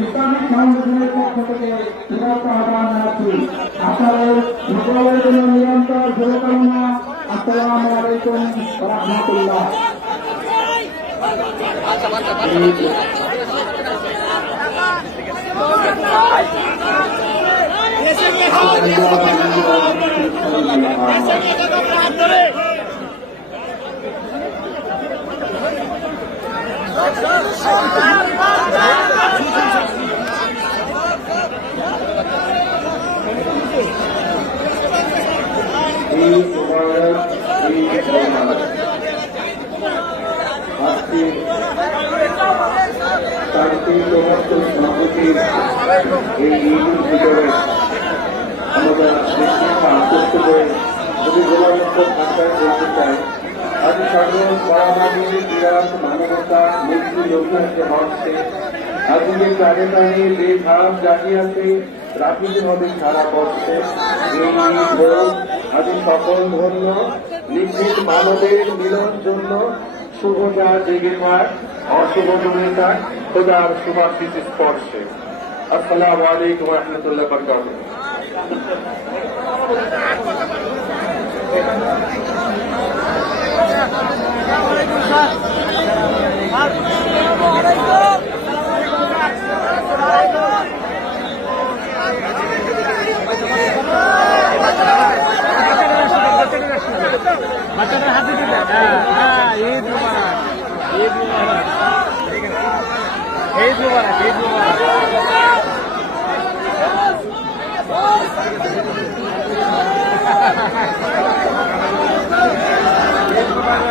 Islamic ফাউন্ডেশনের পক্ষ থেকে বিরত আহ্বান জানাচ্ছি। আপনাদের সকলের জন্য নিরন্তর শুভকামনা। আসসালামু আলাইকুম ওয়া রাহমাতুল্লাহ। মানবতা মুক্তি লক্ষ্যে হচ্ছে আজকে প্রাণে প্রাণে যে ভাব জাগিয়াছে প্রাকৃতিকভাবে সারা পড়ছে আজ সকল ধন্য নিশ্চিত মানবের মিলন জন্য শুভতা জেগে থাক অশুভ জমে থাক খোদার শুভাশিস স্পর্শে। আসসালামু আলাইকুম ওয়া রাহমাতুল্লাহি ওয়া বারাকাতুহু। বাচ্চাদের হাতে দিবে। ঈদ মুবারক, ঈদ মুবারক, ঈদ মুবারক, ঈদ মুবারক। ঈদ মুবারক।